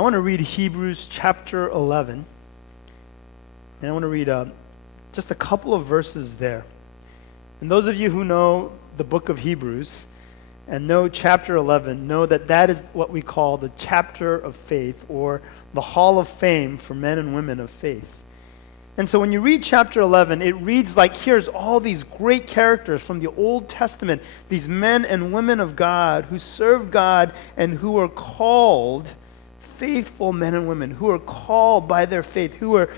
I want to read Hebrews chapter 11. And I want to read just a couple of verses there. And those of you who know the book of Hebrews and know chapter 11 know that that is what we call the chapter of faith, or the hall of fame for men and women of faith. And so when you read chapter 11, it reads like here's all these great characters from the Old Testament, these men and women of God who serve God and who are called faithful men and women, who are called by their faith, who are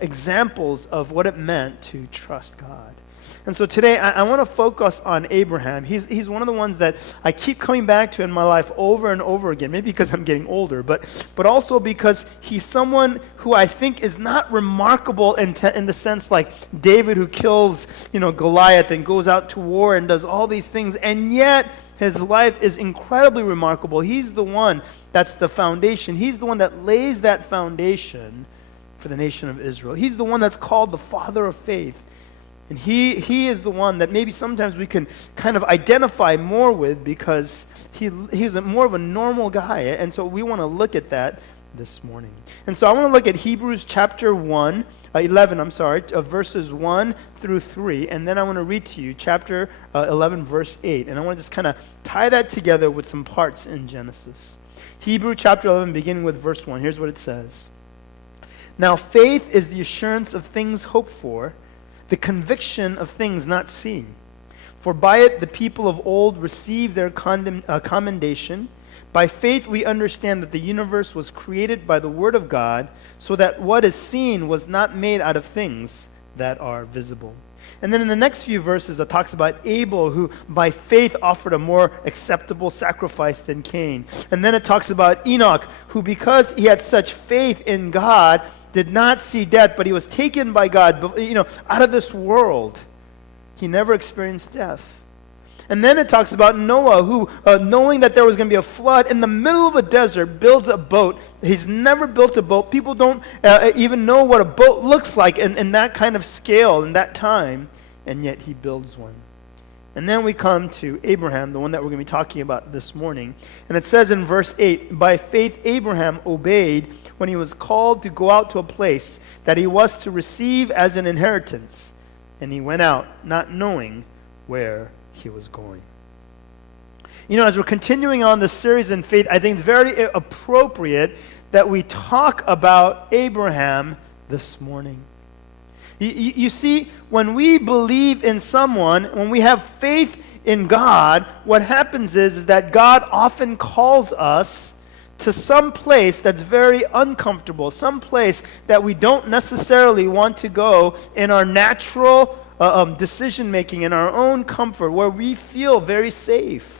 examples of what it meant to trust God. And so today, I want to focus on Abraham. He's one of the ones that I keep coming back to in my life over and over again, maybe because I'm getting older, but also because he's someone who I think is not remarkable in the sense like David, who kills, Goliath and goes out to war and does all these things, and yet his life is incredibly remarkable. He's the one that's the foundation. He's the one that lays that foundation for the nation of Israel. He's the one that's called the father of faith. And he is the one that maybe sometimes we can kind of identify more with because he's more of a normal guy. And so we want to look at that this morning. And so I want to look at Hebrews chapter 11, verses 1 through 3. And then I want to read to you chapter 11, verse 8. And I want to just kind of tie that together with some parts in Genesis. Hebrews chapter 11, beginning with verse 1. Here's what it says. Now faith is the assurance of things hoped for, the conviction of things not seen. For by it the people of old received their commendation. By faith we understand that the universe was created by the word of God, so that what is seen was not made out of things that are visible. And then in the next few verses it talks about Abel, who by faith offered a more acceptable sacrifice than Cain. And then it talks about Enoch, who because he had such faith in God, did not see death, but he was taken by God, out of this world. He never experienced death. And then it talks about Noah, who, knowing that there was going to be a flood in the middle of a desert, builds a boat. He's never built a boat. People don't even know what a boat looks like in that kind of scale, in that time, and yet he builds one. And then we come to Abraham, the one that we're going to be talking about this morning. And it says in verse 8, by faith Abraham obeyed when he was called to go out to a place that he was to receive as an inheritance. And he went out, not knowing where he was going. As we're continuing on this series in faith, I think it's very appropriate that we talk about Abraham this morning. You see, when we believe in someone, when we have faith in God, what happens is that God often calls us to some place that's very uncomfortable, some place that we don't necessarily want to go in our natural decision-making, in our own comfort, where we feel very safe.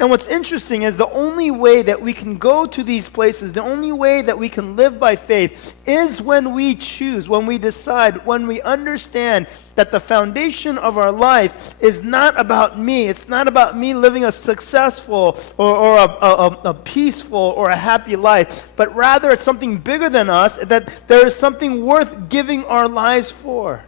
And what's interesting is the only way that we can go to these places, the only way that we can live by faith is when we choose, when we decide, when we understand that the foundation of our life is not about me. It's not about me living a successful or a peaceful or a happy life, but rather it's something bigger than us, that there is something worth giving our lives for.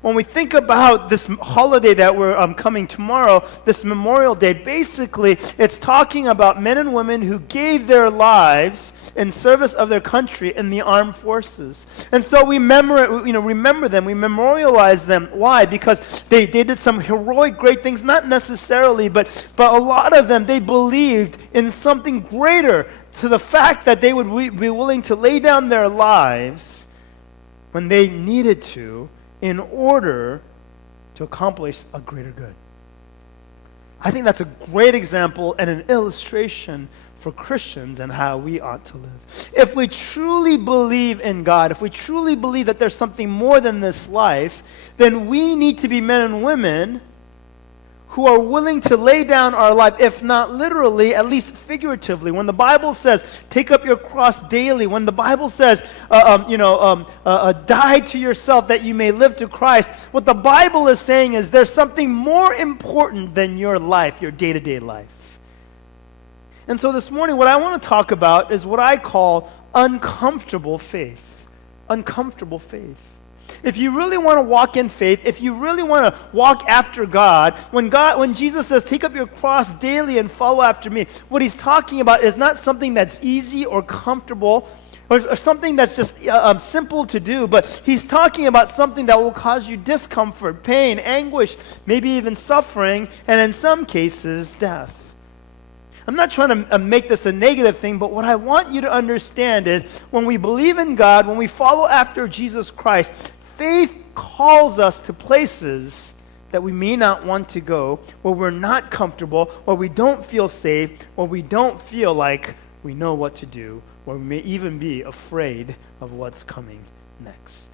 When we think about this holiday that we're coming tomorrow, this Memorial Day, basically it's talking about men and women who gave their lives in service of their country in the armed forces. And so we remember them, we memorialize them. Why? Because they did some heroic, great things, not necessarily, but a lot of them, they believed in something greater, to the fact that they would be willing to lay down their lives when they needed to, in order to accomplish a greater good. I think that's a great example and an illustration for Christians and how we ought to live. If we truly believe in God, if we truly believe that there's something more than this life, then we need to be men and women who are willing to lay down our life, if not literally, at least figuratively. When the Bible says, take up your cross daily, when the Bible says, die to yourself that you may live to Christ, what the Bible is saying is there's something more important than your life, your day-to-day life. And so this morning, what I want to talk about is what I call uncomfortable faith. Uncomfortable faith. If you really want to walk in faith, if you really want to walk after God, when Jesus says, take up your cross daily and follow after me, what he's talking about is not something that's easy or comfortable or something that's just simple to do, but he's talking about something that will cause you discomfort, pain, anguish, maybe even suffering, and in some cases, death. I'm not trying to make this a negative thing, but what I want you to understand is when we believe in God, when we follow after Jesus Christ, faith calls us to places that we may not want to go, where we're not comfortable, where we don't feel safe, where we don't feel like we know what to do, where we may even be afraid of what's coming next.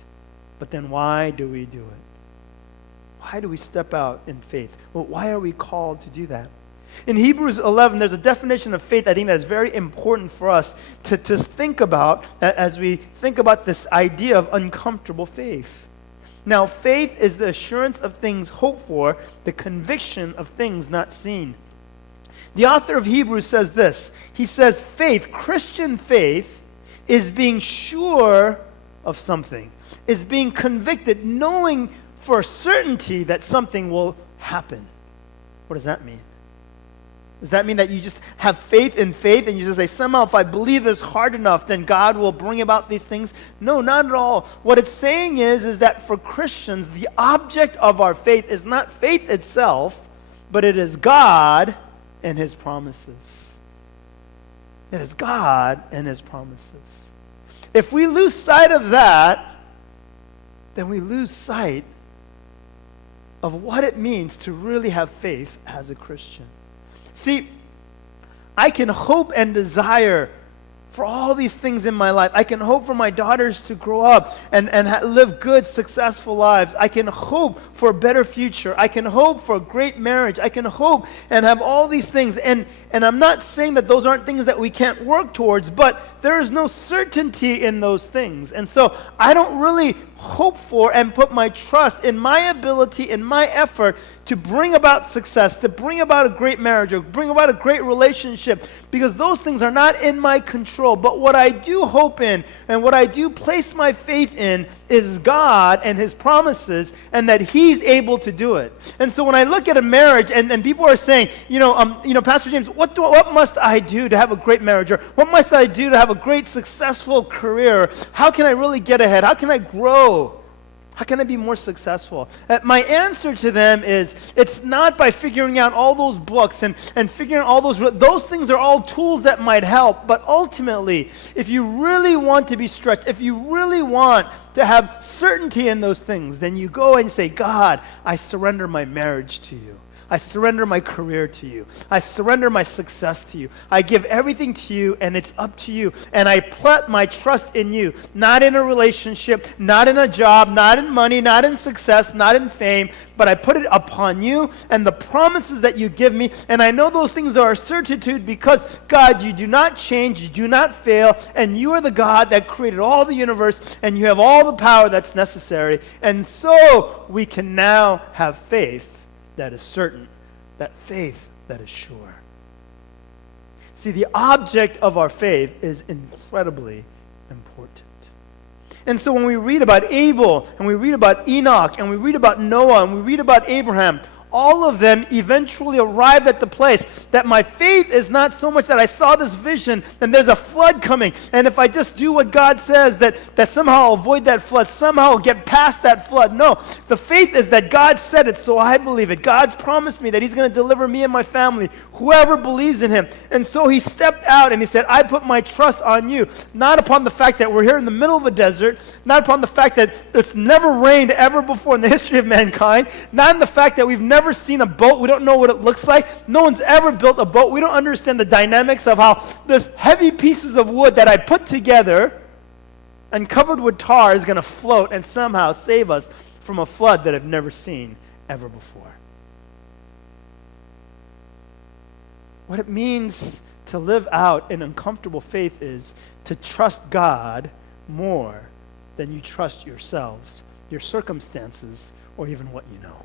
But then why do we do it? Why do we step out in faith? Well, why are we called to do that? In Hebrews 11, there's a definition of faith I think that is very important for us to think about as we think about this idea of uncomfortable faith. Now, faith is the assurance of things hoped for, the conviction of things not seen. The author of Hebrews says this. He says, faith, Christian faith, is being sure of something, is being convicted, knowing for certainty that something will happen. What does that mean? Does that mean that you just have faith in faith and you just say, somehow if I believe this hard enough, then God will bring about these things? No, not at all. What it's saying is that for Christians, the object of our faith is not faith itself, but it is God and his promises. It is God and his promises. If we lose sight of that, then we lose sight of what it means to really have faith as a Christian. See, I can hope and desire for all these things in my life. I can hope for my daughters to grow up and live good, successful lives. I can hope for a better future. I can hope for a great marriage. I can hope and have all these things. And I'm not saying that those aren't things that we can't work towards, but there is no certainty in those things. And so I don't really hope for and put my trust in my ability, in my effort to bring about success, to bring about a great marriage, or bring about a great relationship, because those things are not in my control. But what I do hope in and what I do place my faith in is God and his promises, and that he's able to do it. And so when I look at a marriage and people are saying, Pastor James, what must I do to have a great marriage? Or what must I do to have a great successful career? How can I really get ahead? How can I grow? How can I be more successful? My answer to them is, it's not by figuring out all those books and figuring out all those things are all tools that might help. But ultimately, if you really want to be stretched, if you really want to have certainty in those things, then you go and say, God, I surrender my marriage to you. I surrender my career to you. I surrender my success to you. I give everything to you, and it's up to you. And I put my trust in you, not in a relationship, not in a job, not in money, not in success, not in fame, but I put it upon you and the promises that you give me. And I know those things are a certitude because, God, you do not change, you do not fail, and you are the God that created all the universe, and you have all the power that's necessary. And so we can now have faith that is certain, that faith that is sure. See, the object of our faith is incredibly important. And so when we read about Abel, and we read about Enoch, and we read about Noah, and we read about Abraham, all of them eventually arrive at the place that my faith is not so much that I saw this vision and there's a flood coming, and if I just do what God says, that somehow I'll avoid that flood, somehow I'll get past that flood. No, the faith is that God said it, so I believe it. God's promised me that he's going to deliver me and my family, whoever believes in him. And so he stepped out and he said, I put my trust on you, not upon the fact that we're here in the middle of a desert, not upon the fact that it's never rained ever before in the history of mankind, not in the fact that we've never seen a boat, we don't know what it looks like, no one's ever built a boat, we don't understand the dynamics of how this heavy pieces of wood that I put together and covered with tar is going to float and somehow save us from a flood that I've never seen ever before. What it means to live out an uncomfortable faith is to trust God more than you trust yourselves, your circumstances, or even what you know.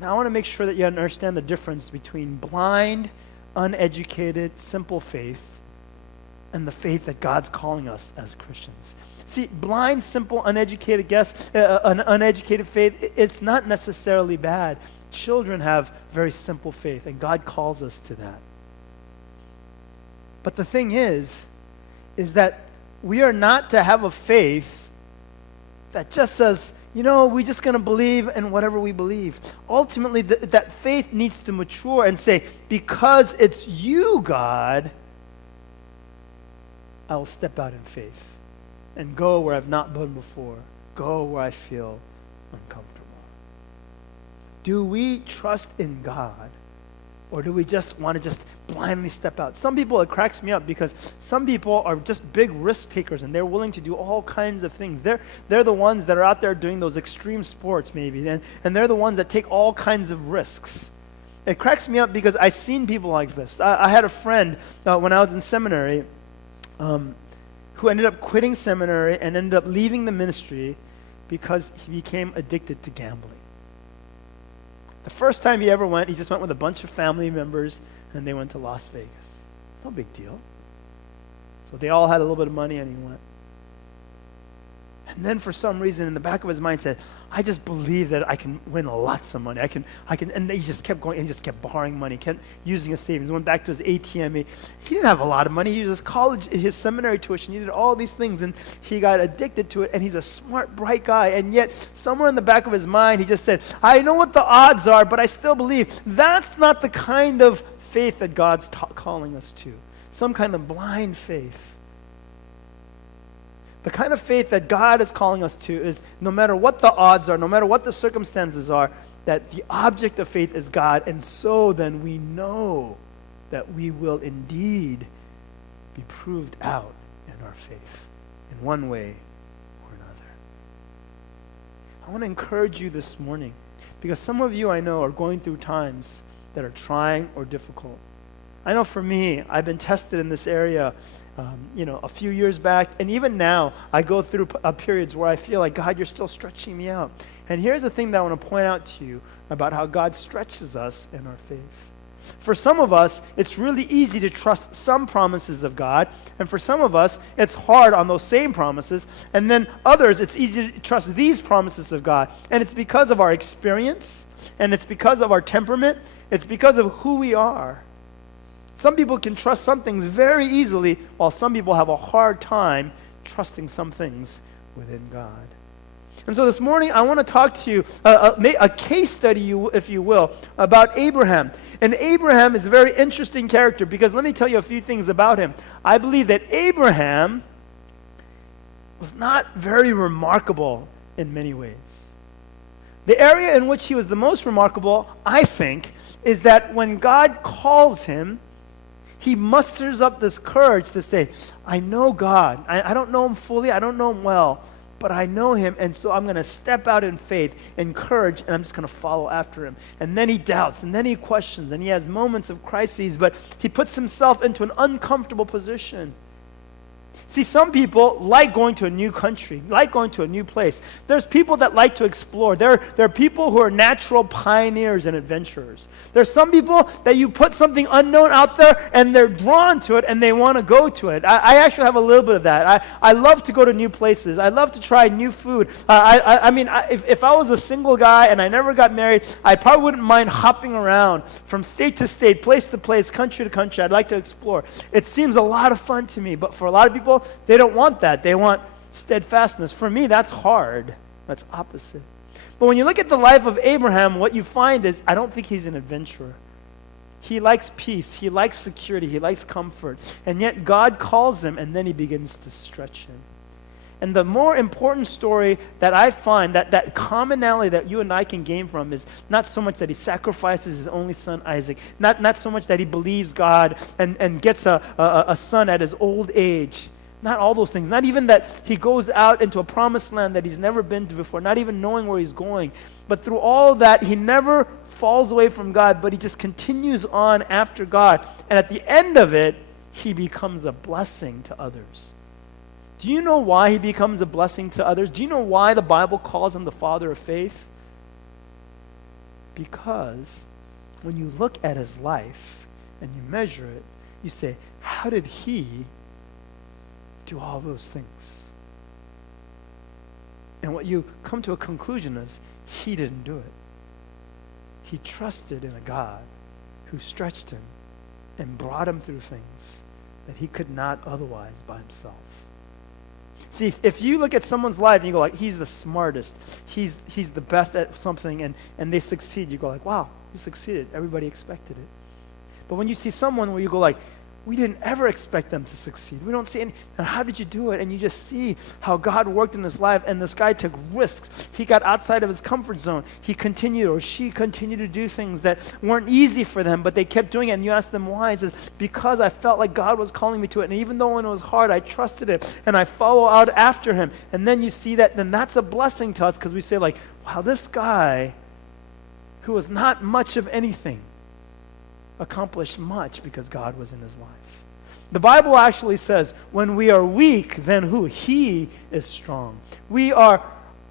Now, I want to make sure that you understand the difference between blind, uneducated, simple faith and the faith that God's calling us as Christians. See, blind, simple, uneducated uneducated faith, it's not necessarily bad. Children have very simple faith, and God calls us to that. But the thing is that we are not to have a faith that just says, we're just going to believe in whatever we believe. Ultimately, that faith needs to mature and say, because it's you, God, I will step out in faith and go where I've not been before, go where I feel uncomfortable. Do we trust in God, or do we just want to just blindly step out? Some people, it cracks me up because some people are just big risk takers and they're willing to do all kinds of things. They're the ones that are out there doing those extreme sports maybe, and they're the ones that take all kinds of risks. It cracks me up because I've seen people like this. I had a friend when I was in seminary who ended up quitting seminary and ended up leaving the ministry because he became addicted to gambling. The first time he ever went, he just went with a bunch of family members, and they went to Las Vegas. No big deal. So they all had a little bit of money, and he went. And then for some reason, in the back of his mind said, I just believe that I can win lots of money. I can, and he just kept going, and he just kept borrowing money, kept using his savings, went back to his ATM. He didn't have a lot of money. He used his seminary tuition. He did all these things, and he got addicted to it, and he's a smart, bright guy. And yet, somewhere in the back of his mind, he just said, I know what the odds are, but I still believe. That's not the kind of faith that God's calling us to. Some kind of blind faith. The kind of faith that God is calling us to is no matter what the odds are, no matter what the circumstances are, that the object of faith is God, and so then we know that we will indeed be proved out in our faith in one way or another. I want to encourage you this morning because some of you I know are going through times that are trying or difficult. I know for me, I've been tested in this area a few years back, and even now, I go through periods where I feel like, God, you're still stretching me out. And here's the thing that I want to point out to you about how God stretches us in our faith. For some of us, it's really easy to trust some promises of God, and for some of us, it's hard on those same promises, and then others, it's easy to trust these promises of God. And it's because of our experience, and it's because of our temperament, it's because of who we are. Some people can trust some things very easily, while some people have a hard time trusting some things within God. And so this morning, I want to talk to you, a case study, if you will, about Abraham. And Abraham is a very interesting character because let me tell you a few things about him. I believe that Abraham was not very remarkable in many ways. The area in which he was the most remarkable, I think, is that when God calls him, he musters up this courage to say, I know God. I don't know him fully. I don't know him well. But I know him, and so I'm going to step out in faith and courage, and I'm just going to follow after him. And then he doubts, and then he questions, and he has moments of crises, but he puts himself into an uncomfortable position. See, some people like going to a new country, like going to a new place. There's people that like to explore. There are people who are natural pioneers and adventurers. There's some people that you put something unknown out there and they're drawn to it and they want to go to it. I actually have a little bit of that. I love to go to new places. I love to try new food. If I was a single guy and I never got married, I probably wouldn't mind hopping around from state to state, place to place, country to country. I'd like to explore. It seems a lot of fun to me, but for a lot of people, they don't want that. They want steadfastness. For me, that's hard. That's opposite. But when you look at the life of Abraham, what you find is, I don't think he's an adventurer. He likes peace. He likes security. He likes comfort. And yet God calls him, and then he begins to stretch him. And the more important story that I find, that commonality that you and I can gain from is not so much that he sacrifices his only son, Isaac. Not so much that he believes God and gets a son at his old age. Not all those things. Not even that he goes out into a promised land that he's never been to before, not even knowing where he's going. But through all that, he never falls away from God, but he just continues on after God. And at the end of it, he becomes a blessing to others. Do you know why he becomes a blessing to others? Do you know why the Bible calls him the father of faith? Because when you look at his life and you measure it, you say, how did he do all those things. And what you come to a conclusion is, he didn't do it. He trusted in a God who stretched him and brought him through things that he could not otherwise by himself. See, if you look at someone's life and you go like, he's the smartest, he's the best at something, and they succeed, you go like, wow, he succeeded. Everybody expected it. But when you see someone where you go like, we didn't ever expect them to succeed. We don't see any, and how did you do it? And you just see how God worked in his life, and this guy took risks. He got outside of his comfort zone. He continued, or she continued to do things that weren't easy for them, but they kept doing it. And you ask them why. It says, because I felt like God was calling me to it. And even though when it was hard, I trusted him, and I follow out after him. And then you see that, then that's a blessing to us, because we say like, wow, this guy who was not much of anything accomplished much because God was in his life. The Bible actually says, when we are weak, then who? He is strong.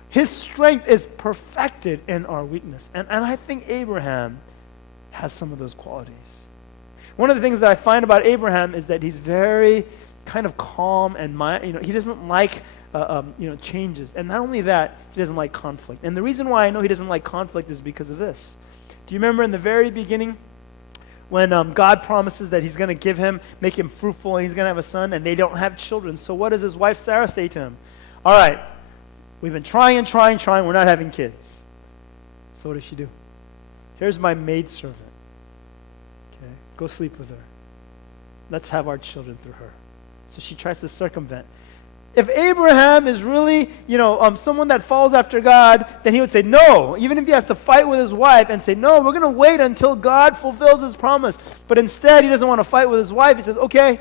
His strength is perfected in our weakness. And I think Abraham has some of those qualities. One of the things that I find about Abraham is that he's very kind of calm and he doesn't like changes. And not only that, he doesn't like conflict. And the reason why I know he doesn't like conflict is because of this. Do you remember in the very beginning, when God promises that he's going to make him fruitful, and he's going to have a son, and they don't have children. So what does his wife Sarah say to him? All right, we've been trying, we're not having kids. So what does she do? Here's my maidservant. Okay, go sleep with her. Let's have our children through her. So she tries to circumvent. If Abraham is really, someone that follows after God, then he would say no. Even if he has to fight with his wife and say, no, we're going to wait until God fulfills his promise. But instead, he doesn't want to fight with his wife. He says, okay.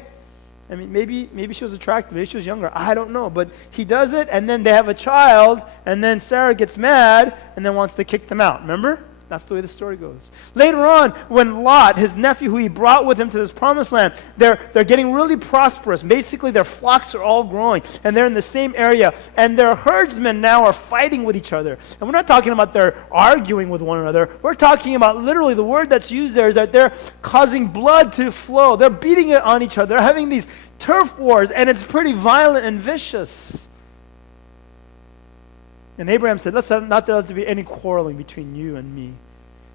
I mean, maybe she was attractive. Maybe she was younger. I don't know. But he does it, and then they have a child, and then Sarah gets mad and then wants to kick them out. Remember? That's the way the story goes. Later on, when Lot, his nephew who he brought with him to this promised land, they're getting really prosperous. Basically, their flocks are all growing, and they're in the same area, and their herdsmen now are fighting with each other. And we're not talking about they're arguing with one another. We're talking about literally the word that's used there is that they're causing blood to flow. They're beating it on each other. They're having these turf wars, and it's pretty violent and vicious. And Abraham said, let's not there to be any quarreling between you and me.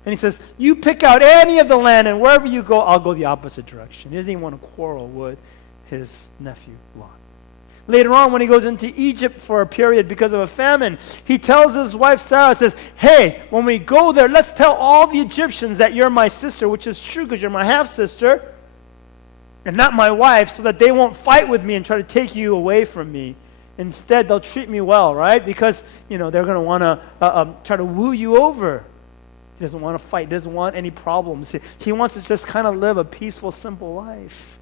And he says, you pick out any of the land, and wherever you go, I'll go the opposite direction. He doesn't even want to quarrel with his nephew, Lot. Later on, when he goes into Egypt for a period because of a famine, he tells his wife Sarah, says, hey, when we go there, let's tell all the Egyptians that you're my sister, which is true because you're my half-sister, and not my wife, so that they won't fight with me and try to take you away from me. Instead, they'll treat me well, right? Because, they're going to want to try to woo you over. He doesn't want to fight. He doesn't want any problems. He wants to just kind of live a peaceful, simple life.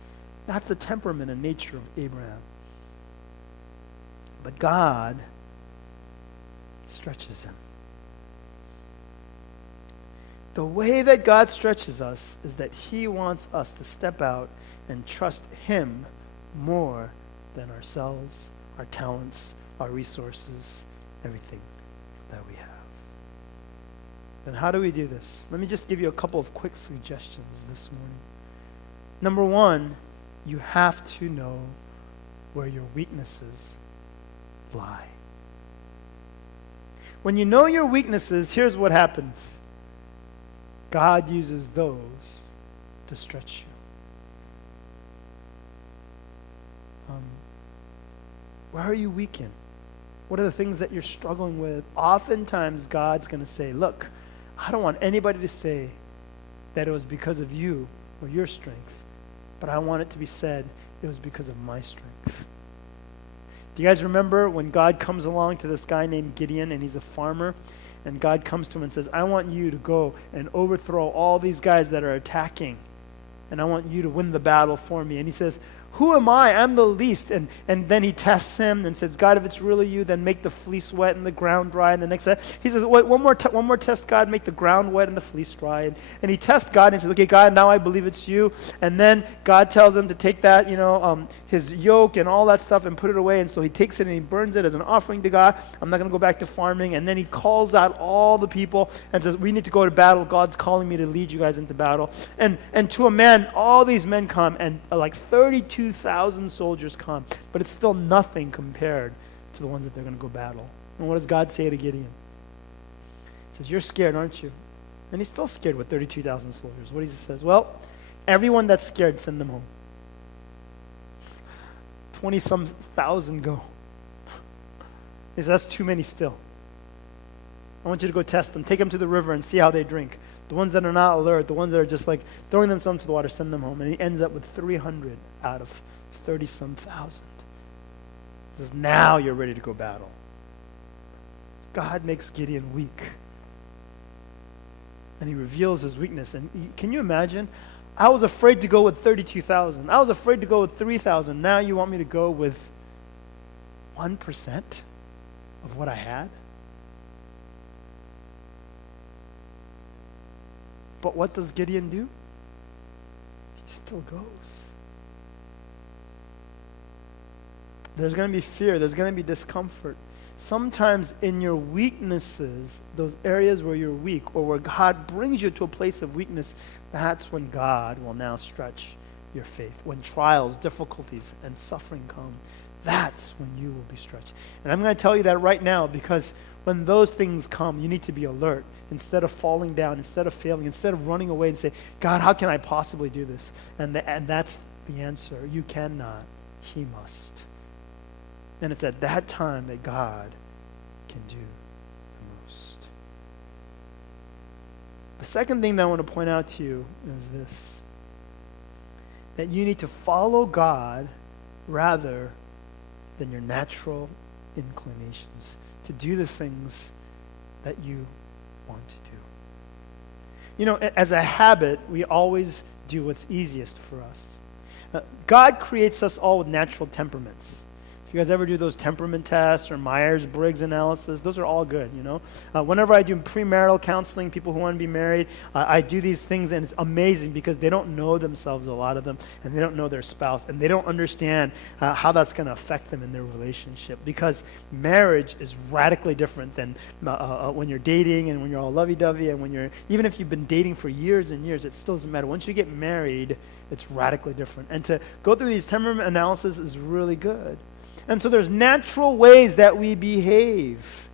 That's the temperament and nature of Abraham. But God stretches him. The way that God stretches us is that he wants us to step out and trust him more than ourselves, our talents, our resources, everything that we have. Then how do we do this? Let me just give you a couple of quick suggestions this morning. Number one, you have to know where your weaknesses lie. When you know your weaknesses, here's what happens. God uses those to stretch you. Where are you weak in? What are the things that you're struggling with? Oftentimes, God's going to say, look, I don't want anybody to say that it was because of you or your strength, but I want it to be said it was because of my strength. Do you guys remember when God comes along to this guy named Gideon, and he's a farmer, and God comes to him and says, I want you to go and overthrow all these guys that are attacking, and I want you to win the battle for me. And he says, who am I? I'm the least. And then he tests him and says, God, if it's really you, then make the fleece wet and the ground dry. And the next he says, wait, one more test, God, make the ground wet and the fleece dry. And he tests God and he says, okay, God, now I believe it's you. And then God tells him to take that, his yoke and all that stuff and put it away. And so he takes it and he burns it as an offering to God. I'm not going to go back to farming. And then he calls out all the people and says, we need to go to battle. God's calling me to lead you guys into battle. And to a man, all these men come, and like 32 32,000 soldiers come, but it's still nothing compared to the ones that they're going to go battle. And what does God say to Gideon? He says, you're scared, aren't you? And he's still scared with 32,000 soldiers. What he says? Well, everyone that's scared, send them home. 20-some thousand go. He says, that's too many still. I want you to go test them. Take them to the river and see how they drink. The ones that are not alert, the ones that are just like throwing themselves into the water, send them home. And he ends up with 300 out of 30-some thousand. He says, now you're ready to go battle. God makes Gideon weak. And he reveals his weakness. And can you imagine? I was afraid to go with 32,000. I was afraid to go with 3,000. Now you want me to go with 1% of what I had? But what does Gideon do? He still goes. There's going to be fear. There's going to be discomfort. Sometimes in your weaknesses, those areas where you're weak or where God brings you to a place of weakness, that's when God will now stretch your faith. When trials, difficulties, and suffering come, that's when you will be stretched. And I'm going to tell you that right now, because when those things come, you need to be alert. Instead of falling down, instead of failing, instead of running away and say, God, how can I possibly do this? And that's the answer. You cannot. He must. And it's at that time that God can do the most. The second thing that I want to point out to you is this: that you need to follow God rather than your natural inclinations to do the things that you want to do. You know, as a habit, we always do what's easiest for us. God creates us all with natural temperaments. If you guys ever do those temperament tests or Myers-Briggs analysis, those are all good, you know. Whenever I do premarital counseling, people who want to be married, I do these things, and it's amazing because they don't know themselves, a lot of them, and they don't know their spouse, and they don't understand how that's going to affect them in their relationship, because marriage is radically different than when you're dating and when you're all lovey-dovey, and when you're, even if you've been dating for years and years, it still doesn't matter. Once you get married, it's radically different. And to go through these temperament analysis is really good. And so there's natural ways that we behave.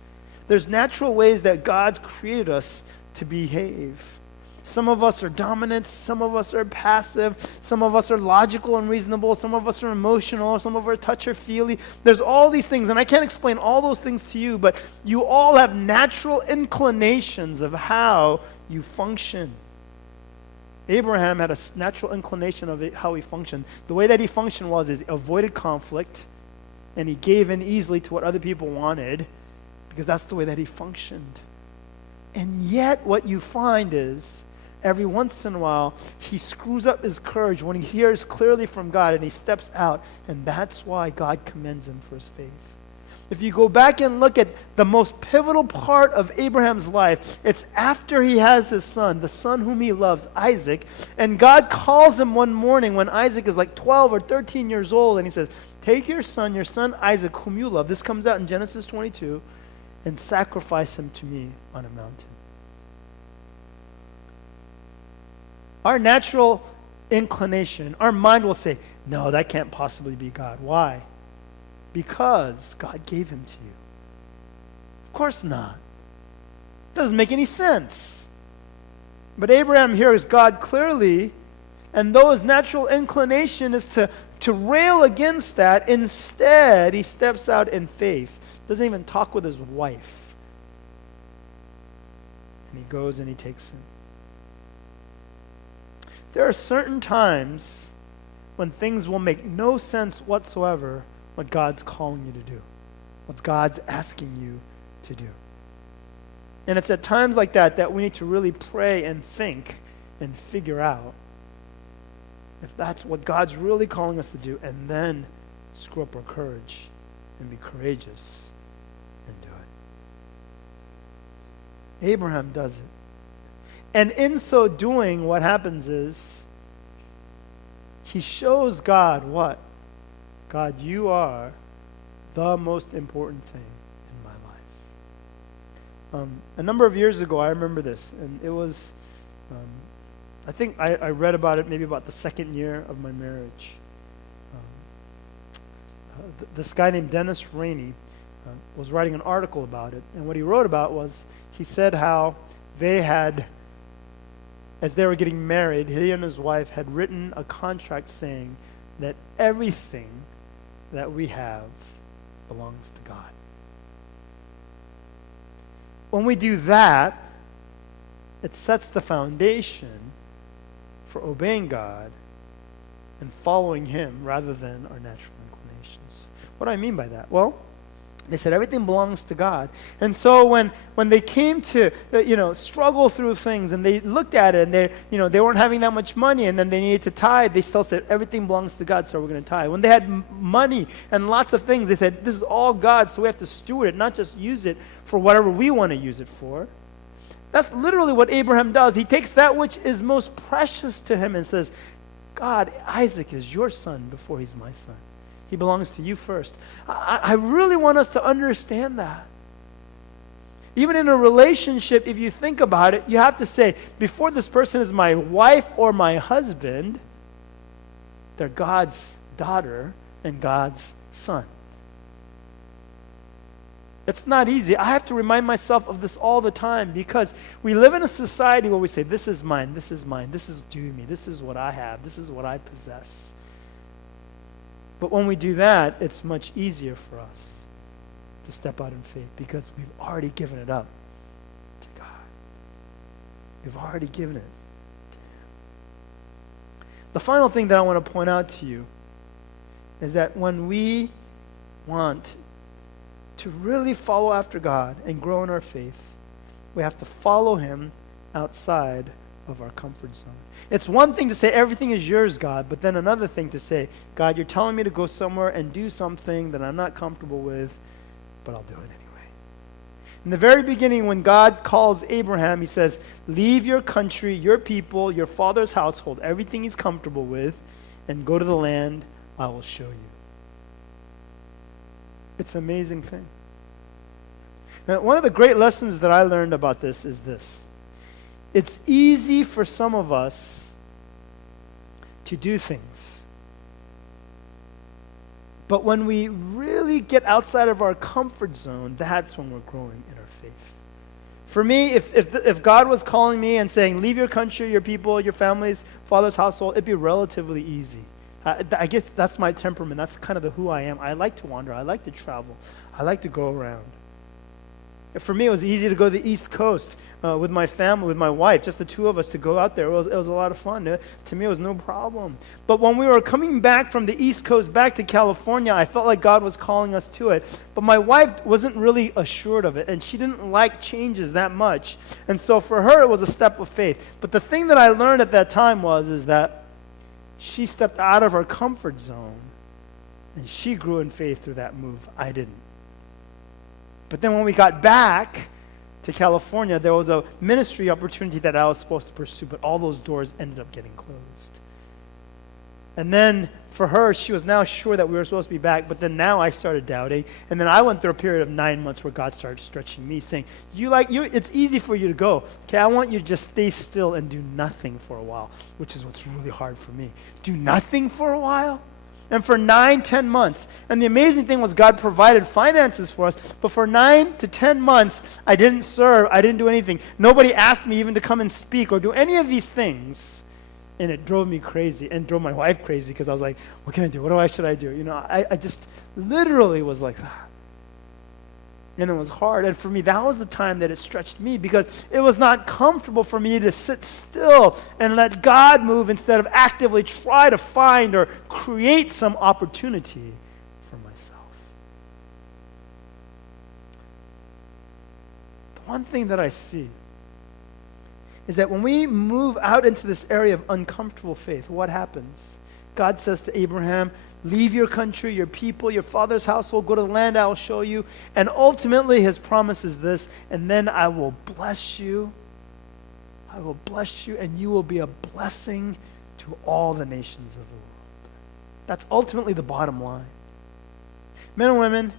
There's natural ways that God's created us to behave. Some of us are dominant, some of us are passive, some of us are logical and reasonable, some of us are emotional, some of us are touchy-feely. There's all these things, and I can't explain all those things to you, but you all have natural inclinations of how you function. Abraham had a natural inclination of how he functioned. The way that he functioned was he avoided conflict, and he gave in easily to what other people wanted, because that's the way that he functioned. And yet what you find is, every once in a while, he screws up his courage when he hears clearly from God, and he steps out, and that's why God commends him for his faith. If you go back and look at the most pivotal part of Abraham's life, it's after he has his son, the son whom he loves, Isaac, and God calls him one morning when Isaac is like 12 or 13 years old, and he says, take your son Isaac, whom you love, this comes out in Genesis 22, and sacrifice him to me on a mountain. Our natural inclination, our mind will say, no, that can't possibly be God. Why? Because God gave him to you. Of course not. Doesn't make any sense. But Abraham hears God clearly, and though his natural inclination is to rail against that, instead he steps out in faith. Doesn't even talk with his wife. And he goes and he takes him. There are certain times when things will make no sense whatsoever what God's calling you to do, what God's asking you to do. And it's at times like that that we need to really pray and think and figure out if that's what God's really calling us to do, and then screw up our courage and be courageous and do it. Abraham does it. And in so doing, what happens is he shows God what? God, you are the most important thing in my life. A number of years ago, I remember this, and it was, I think I read about it maybe about the second year of my marriage. This guy named Dennis Rainey was writing an article about it. And what he wrote about was, he said how they had, as they were getting married, he and his wife had written a contract saying that everything that we have belongs to God. When we do that, it sets the foundation for obeying God and following Him rather than our natural inclinations. What do I mean by that? Well, they said everything belongs to God. And so when they came to, struggle through things and they looked at it and they weren't having that much money and then they needed to tithe, they still said everything belongs to God, so we're going to tithe. When they had money and lots of things, they said this is all God, so we have to steward it, not just use it for whatever we want to use it for. That's literally what Abraham does. He takes that which is most precious to him and says, God, Isaac is your son before he's my son. He belongs to you first. I really want us to understand that. Even in a relationship, if you think about it, you have to say, before this person is my wife or my husband, they're God's daughter and God's son. It's not easy. I have to remind myself of this all the time because we live in a society where we say, this is mine, this is mine, this is due me, this is what I have, this is what I possess. But when we do that, it's much easier for us to step out in faith because we've already given it up to God. We've already given it to Him. The final thing that I want to point out to you is that when we want to really follow after God and grow in our faith, we have to follow Him outside of our comfort zone. It's one thing to say, everything is yours, God, but then another thing to say, God, you're telling me to go somewhere and do something that I'm not comfortable with, but I'll do it anyway. In the very beginning, when God calls Abraham, He says, leave your country, your people, your father's household, everything he's comfortable with, and go to the land I will show you. It's an amazing thing. Now, one of the great lessons that I learned about this is this. It's easy for some of us to do things. But when we really get outside of our comfort zone, that's when we're growing in our faith. For me, if God was calling me and saying, leave your country, your people, your family's father's household, it'd be relatively easy. I guess that's my temperament. That's kind of who I am. I like to wander. I like to travel. I like to go around. For me, it was easy to go to the East Coast with my family, with my wife, just the two of us to go out there. It was a lot of fun. To me, it was no problem. But when we were coming back from the East Coast back to California, I felt like God was calling us to it. But my wife wasn't really assured of it, and she didn't like changes that much. And so for her, it was a step of faith. But the thing that I learned at that time is that she stepped out of her comfort zone, and she grew in faith through that move. I didn't. But then when we got back to California, there was a ministry opportunity that I was supposed to pursue, but all those doors ended up getting closed. And then for her, she was now sure that we were supposed to be back, but then now I started doubting. And then I went through a period of 9 months where God started stretching me, saying, it's easy for you to go. Okay, I want you to just stay still and do nothing for a while, which is what's really hard for me. Do nothing for a while? And for 9-10 months. And the amazing thing was God provided finances for us, but for 9 to 10 months, I didn't serve, I didn't do anything. Nobody asked me even to come and speak or do any of these things. And it drove me crazy and drove my wife crazy because I was like, what can I do? What should I do? I just literally was like that. And it was hard. And for me, that was the time that it stretched me because it was not comfortable for me to sit still and let God move instead of actively try to find or create some opportunity for myself. The one thing that I see is that when we move out into this area of uncomfortable faith, what happens? God says to Abraham, leave your country, your people, your father's household, go to the land I will show you. And ultimately his promise is this, and then I will bless you. I will bless you, and you will be a blessing to all the nations of the world. That's ultimately the bottom line. Men and women,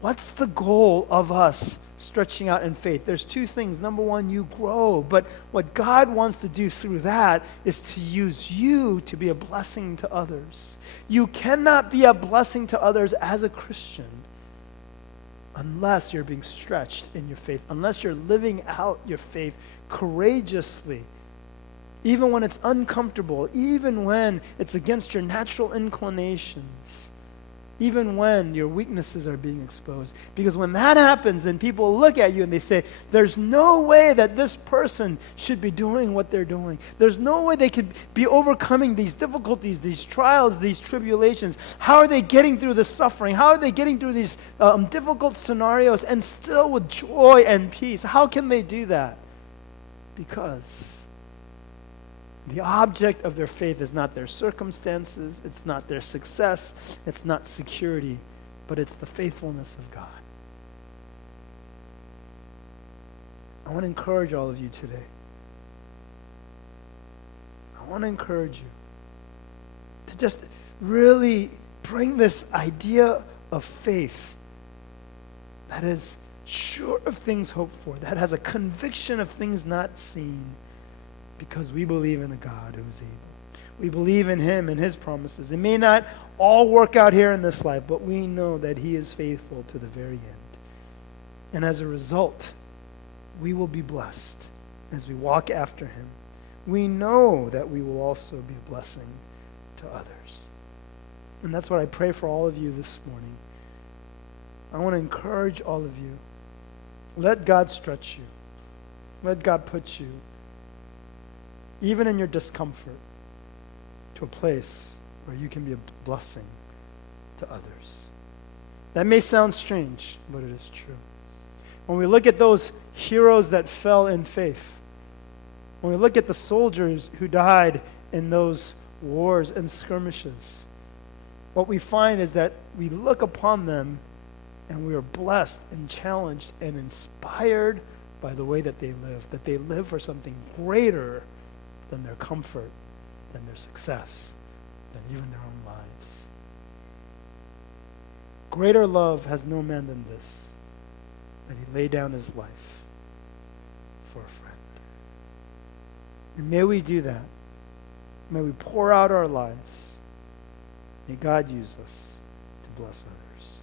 What's the goal of us stretching out in faith? There's two things. Number one, you grow. But what God wants to do through that is to use you to be a blessing to others. You cannot be a blessing to others as a Christian unless you're being stretched in your faith, unless you're living out your faith courageously, even when it's uncomfortable, even when it's against your natural inclinations, even when your weaknesses are being exposed. Because when that happens, then people look at you and they say, there's no way that this person should be doing what they're doing. There's no way they could be overcoming these difficulties, these trials, these tribulations. How are they getting through the suffering? How are they getting through these difficult scenarios and still with joy and peace? How can they do that? Because the object of their faith is not their circumstances, it's not their success, it's not security, but it's the faithfulness of God. I want to encourage all of you today. I want to encourage you to just really bring this idea of faith that is sure of things hoped for, that has a conviction of things not seen, because we believe in a God who is able. We believe in him and his promises. It may not all work out here in this life, but we know that he is faithful to the very end. And as a result, we will be blessed as we walk after him. We know that we will also be a blessing to others. And that's what I pray for all of you this morning. I want to encourage all of you. Let God stretch you. Let God put you, even in your discomfort, to a place where you can be a blessing to others. That may sound strange, but it is true. When we look at those heroes that fell in faith, when we look at the soldiers who died in those wars and skirmishes, what we find is that we look upon them and we are blessed and challenged and inspired by the way that they live for something greater than their comfort, than their success, than even their own lives. Greater love has no man than this, that he lay down his life for a friend. And may we do that. May we pour out our lives. May God use us to bless others.